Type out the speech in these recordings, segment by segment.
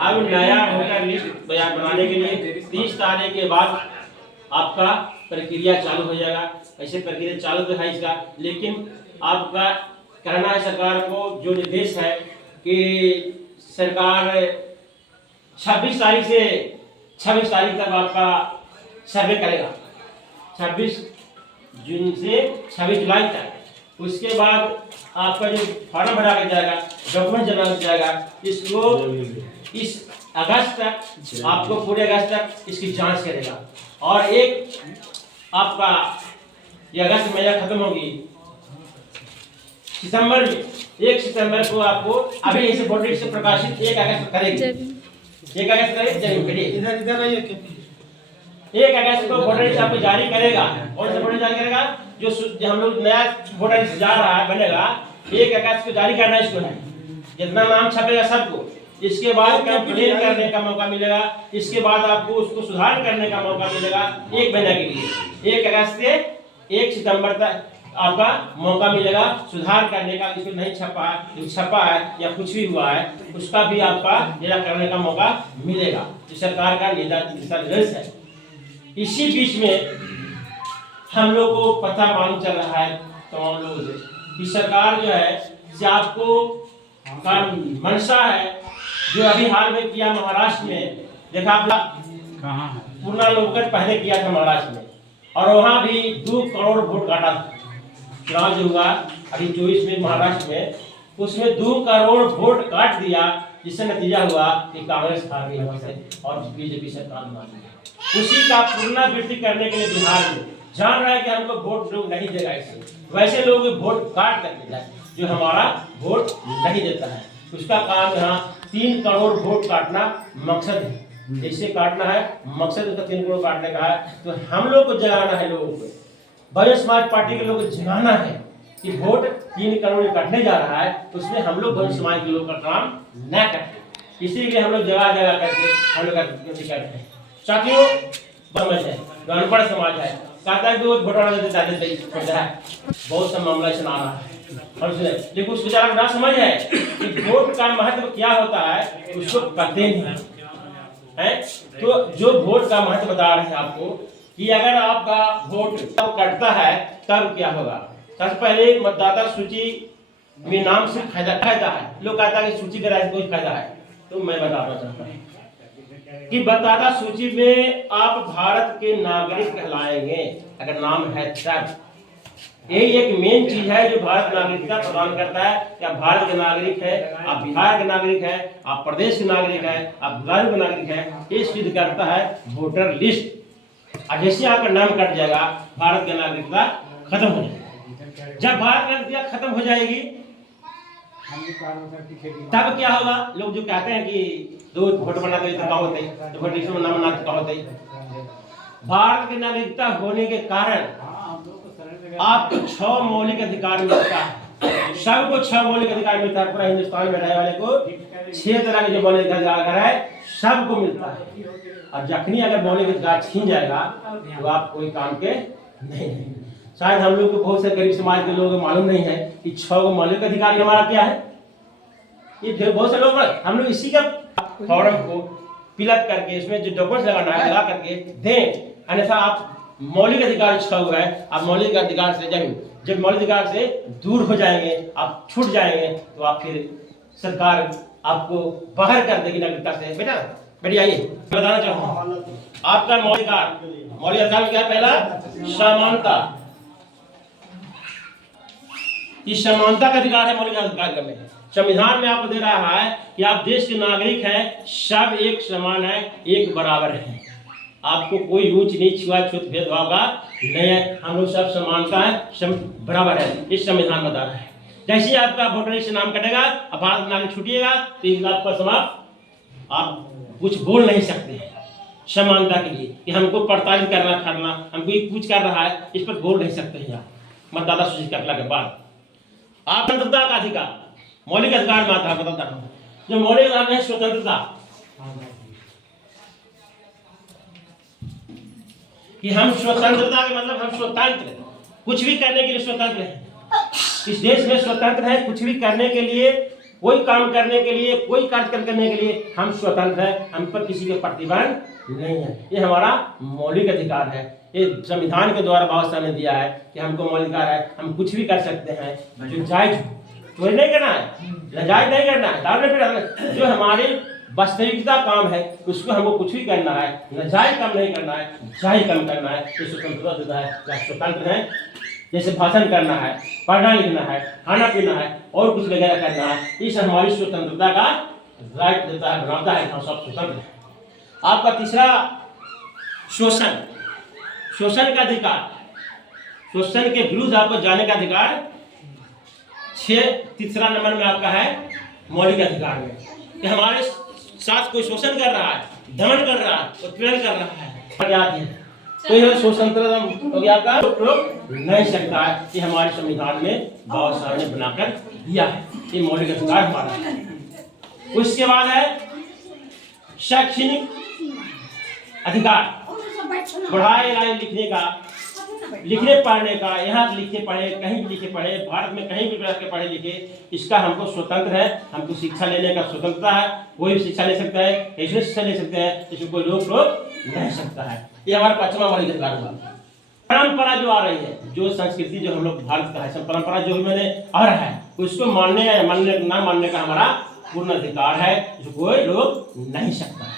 अब नया voter list बनाने के लिए 30 तारीख के बाद आपका प्रक्रिया चालू हो जाएगा। ऐसे प्रक्रिया चालू तो है इसका, लेकिन आपका कहना है सरकार को जो निर्देश है कि सरकार 26 तारीख से 26 तारीख तक आपका सर्वे करेगा, 26 जून से 26 जुलाई तक। उसके बाद आपका जो फॉर्म भरा के जाएगा, डॉक्यूमेंट जमा किया जाएगा, इसको इस अगस्त तक आपको पूरे अगस्त तक इसकी जांच करेगा। और एक आपका ये अगस्त महीना खत्म होगी, सितंबर में 1 सितंबर को आपको अभी इसे वोटर लिस्ट से प्रकाशित 1 अगस्त करेगी, 1 अगस्त करेगी जरूर करिए। इधर आइए। 1 अगस्त को वोटर लिस्ट आपको जारी करेगा। कौन सा वोटर जारी करेगा? जो हम लोग नया वोटर लिस्ट जा रहा है बनेगा, 1 अगस्त को जारी करना इसको है। जितना नाम छपेगा सबको, इसके बाद कंप्लेन करने का मौका मिलेगा, इसके बाद आपको उसको सुधार करने का मौका मिलेगा 1 महीने के लिए। 1 अगस्त से 1 सितंबर तक आपका मौका मिलेगा सुधार करने का। इसको नहीं छपा है या कुछ भी हुआ है उसका भी आपका निराकरण करने का मौका मिलेगा, जो सरकार का निर्देश है। इसी बीच में हम लोग को पता मालूम चल रहा है तमाम लोगों से कि सरकार जो है से आपको मंशा है, जो अभी हाल में किया महाराष्ट्र में, देखा आप कहाँ है, पूर्णा लोकट पहले किया था महाराष्ट्र में, और वहाँ भी 2 करोड़ वोट काटा था। चुनाव जो हुआ अभी 24 में महाराष्ट्र में, उसमें 2 करोड़ वोट काट दिया, जिससे नतीजा हुआ कि कांग्रेस हार गई वहां से और बीजेपी सरकार मान ली। उसी का पुनरावृत्ति करने के लिए बिहार में जान रहा है कि हमको वोट लोग नहीं देगा, इससे वैसे लोग वोट काट करके जाए जो हमारा वोट नहीं देता है। उसका काम यहाँ 3 करोड़ वोट काटना मकसद है। जैसे काटना है मकसद उसका 3 करोड़ काटने का है। तो हम लोग को जगाना है, लोगों को, बहुजन समाज पार्टी के लोगों को जगाना है कि वोट 3 करोड़ कटने जा रहा है, उसमें हम लोग बहुजन समाज के लोग का काम न करें। इसीलिए हम लोग जगह जगह करके हम लोग करते हैं। साथियों, समझ है जो अनपढ़ समाज है, कहता है कि वो वोटर बहुत सा मामला सुना रहा है, लेकिन उस बेचारा ना समझ है कि वोट का महत्व क्या होता है, उसको पता नहीं है। तो जो वोट का महत्व बता रहे हैं आपको कि अगर आपका वोट कटता है तब क्या होगा। सबसे पहले मतदाता सूची में नाम से फायदा है। लोग कहता है कि सूची का कोई फायदा है, तो मैं बताना चाहता हूँ कि मतदाता सूची में आप भारत के नागरिक कहलाएंगे अगर नाम है तब। यही एक मेन चीज है जो भारत नागरिकता प्रदान करता है कि आप भारत के नागरिक है, आप बिहार के नागरिक है, आप प्रदेश के नागरिक है, आप गुजरात के नागरिक है। ये सिद्ध करता है वोटर लिस्ट। और जैसे आपका नाम कट जाएगा भारत की नागरिकता खत्म हो जाएगी। जब भारत की नागरिकता खत्म हो जाएगी तब क्या होगा? लोग जो कहते हैं कि 2 वोट बना दे तो क्या होते हैं, तो वोट लिस्ट में नाम बना तो क्या होते हैं। भारत की नागरिकता होने के कारण आपको 6 मौलिक अधिकार मिलता है। सबको 6 मौलिक अधिकार मिलता है। पूरा हिंदुस्तान में रहने वाले को 6 तरह के जो मौलिक अधिकार है सबको मिलता है। और जखनी अगर मौलिक अधिकार छीन जाएगा तो आप कोई काम के नहीं। शायद हम लोग को बहुत से गरीब समाज के लोगों को मालूम नहीं है कि 6 मौलिक अधिकार हमारा क्या है। ये बहुत से लोग हम लोग इसी का फॉर्म को फिलअप करके इसमें जो डॉक्यूमेंट्स लगाना है लगा करके दें, अन्यथा आप मौलिक अधिकार 6 हुआ है। आप मौलिक अधिकार से जब मौलिक अधिकार से दूर हो जाएंगे, आप छूट जाएंगे, तो आप फिर सरकार आपको बाहर कर देगी नागरिकता से। बेटा बेटी आइए, बताना चाहूँगा आपका मौलिक अधिकार क्या है? पहला समानता। इस समानता का अधिकार है मौलिक अधिकार में। संविधान में आपको दे रहा है कि आप देश के नागरिक हैं, सब एक समान है, एक बराबर है। आपको कोई ऊंच नीच छुआछूत भेदभाव का नहीं है। हम लोग सब समानता है, सब बराबर है। इस संविधान बता रहा है। जैसे आपका वोटर लिस्ट नाम कटेगा, अब भारत नागरिक छूटिएगा तो आपका समाप्त। आप कुछ बोल नहीं सकते हैं समानता के लिए कि हमको प्रताड़ित करना हमको कुछ कर रहा है, इस पर बोल नहीं सकते हैं आप। मतदाता सूची कटला के बाद आप स्वतंत्रता का अधिकार, मौलिक अधिकार में आता है। बताता हूँ जो मौलिक अधिकार है स्वतंत्रता, कि हम स्वतंत्रता के मतलब हम स्वतंत्र, कुछ भी करने के लिए स्वतंत्र हैं। इस देश में स्वतंत्र है, कुछ भी करने के लिए कोई काम करने के लिए, कोई कार्यक्रम करने के लिए हम स्वतंत्र हैं, हम पर किसी के प्रतिबंध नहीं है। ये हमारा मौलिक अधिकार है। ये संविधान के द्वारा बाबा साहब ने दिया है कि हमको मौलिक अधिकार है, हम कुछ भी कर सकते हैं जो जायज हो। चोरी नहीं करना है, नाजायज नहीं करना है, दारू नहीं पीना, जो हमारे वास्तविकता काम है उसको हमको कुछ भी करना है, नाजायज काम नहीं करना है, जायज काम करना है। तो स्वतंत्रता देता है, क्या स्वतंत्र है। जैसे भाषण करना है, पढ़ना लिखना है, खाना पीना है और कुछ वगैरह करना है, इस हमारी स्वतंत्रता का राइट देता है, बनाता है, हम सब स्वतंत्र हैं। आपका तीसरा शोषण, शोषण का अधिकार, शोषण के विरुद्ध आपको जाने का अधिकार। तीसरा नंबर में आपका है मौलिक अधिकार में कि हमारे साथ कोई शोषण कर रहा है, दमन कर रहा है, उत्पीड़न कर रहा है, तो यह स्वतंत्रता हो गया आपका, रोक नहीं सकता है। ये हमारे संविधान में बाबा साहब ने बनाकर दिया है, ये मौलिक अधिकार हमारा है। उसके बाद है शैक्षणिक अधिकार, पढ़ाई लिखने का, लिखने पढ़ने का, यहाँ लिखे पढ़े, कहीं भी लिखे पढ़े, भारत में कहीं भी बैठ के पढ़े लिखे, इसका हमको स्वतंत्र है, हमको शिक्षा लेने का स्वतंत्रता है। कोई भी शिक्षा ले सकता है, ऐसे शिक्षा ले सकते हैं, इसमें कोई रोक नहीं सकता है। ये हमारा पांचवा मौलिक अधिकार हुआ। परंपरा जो आ रही है, जो संस्कृति जो हम लोग भारत का है, परंपरा जो मैंने आ रहा है, उसको मानने ना मानने का हमारा पूर्ण अधिकार है, जो कोई रोक नहीं सकता है।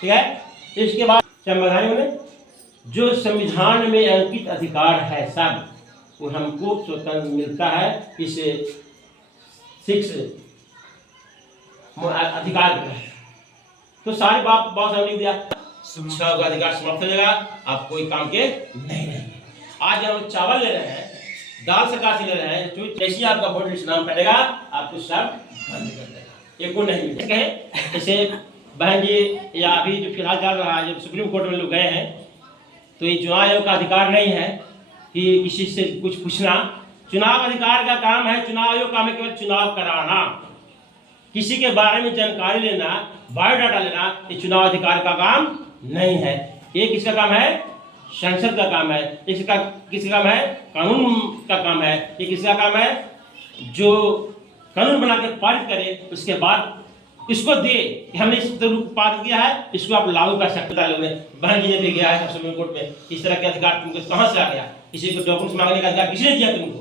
ठीक है। इसके बाद संविधान में जो संविधान में अंकित अधिकार है सब, वो हमको स्वतंत्र मिलता है इस 6 अधिकार का। तो सारे बात सामने लिख दिया, शिक्षा का अधिकार समाप्त हो जाएगा, आप कोई काम के नहीं रहेंगे। आज हम चावल ले रहे हैं, दाल सरकार से ले रहे हैं, तो जैसे आपका वोट लिस्ट नाम करेगा आपको सब बंद कर देगा, एक को नहीं मिलेगा। जैसे बहन जी या अभी जो फिलहाल चल रहा है, जो सुप्रीम कोर्ट में लोग गए हैं, तो ये चुनाव आयोग का अधिकार नहीं है कि किसी से कुछ पूछना। चुनाव अधिकार का काम है, चुनाव आयोग का काम है केवल चुनाव कराना, किसी के बारे में जानकारी लेना, बायोडाटा लेना, ये चुनाव अधिकार का काम नहीं है। ये किसका काम है? संसद का काम है। किसका काम है? कानून का काम है। ये किसका काम है? जो कानून बना के पारित करे, उसके बाद इसको दे कि हमने इस पारित किया है, इसको आप लागू कर सकते हैं। बहन जी ने भी गया है सुप्रीम कोर्ट में, इस तरह के अधिकार तुमको कहाँ से आ गया? किसी को डॉक्यूमेंट्स मांगने का अधिकार किसने दिया तुमको?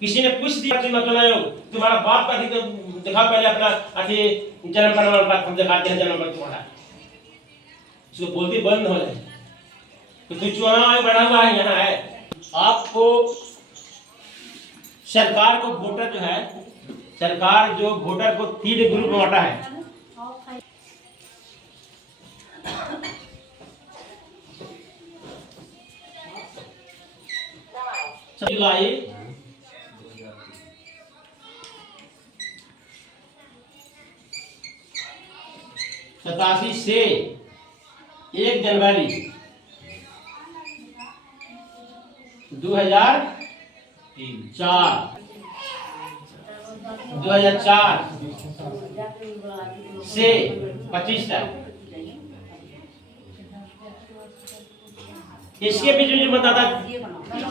किसी ने पूछ दिया तुम्हारा बाप का दिखा पहले अपना जन्म प्रमाण पत्र, हम दिखाते हैं जन्म पत्र तुम्हारा, इसको बोलती बंद हो जाए। तो चुनाव बना हुआ है, यहाँ है। आपको सरकार को वोटर जो है, सरकार जो वोटर को 3 ग्रुप में बांटा है। जुलाई 87 से 1 जनवरी 2004 से 25 तक, इसके बीच में जो मतदाता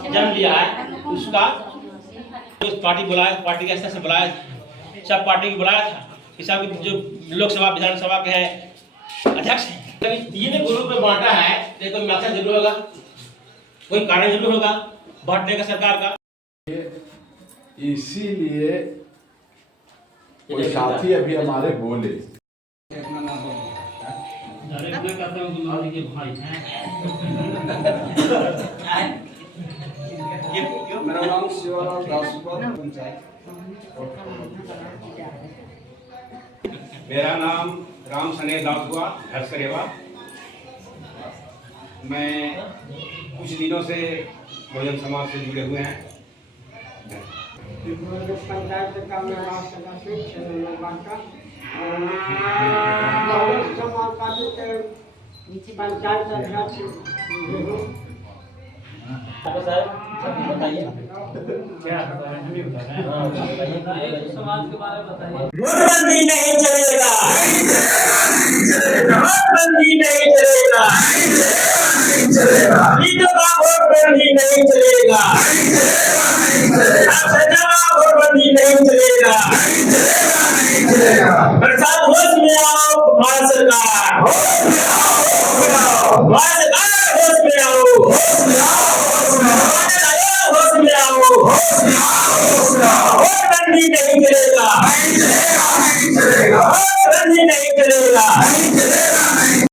जन्म लिया है उसका जो पार्टी बुलाया, पार्टी के स्तर से बुलाया, सब पार्टी को बुलाया था, हिसाब के जो लोकसभा विधानसभा के हैं अध्यक्ष हैं, 3 ग्रुप में बांटा है। देखो मकसद जरूर होगा, कोई कारण जरूर होगा बांटने का सरकार का। इसीलिए कोई साथी अभी हमारे बोले मेरा नाम शिवालाल दासुपा पंचायत। मेरा नाम राम सने दास हुआ, घर सरेवा। मैं कुछ दिनों से बहुजन समाज से जुड़े हुए हैं। पंचायत का मेरा सदस्य समाजवादी के पंचायत अध्यक्ष बताइए क्या हम भी बता रहे हैं समाज के बारे में बताइए। नोटबंदी नहीं चलेगा, नोटबंदी नहीं चलेगा, नोटबंदी नहीं चलेगा, नोटबंदी नहीं चलेगा। प्रसाद होश में आओ भारत सरकार, भारत सरकार होश में आओ, होश में आओ, वोटबंदी नहीं चलेगा, वोटबंदी नहीं चलेगा।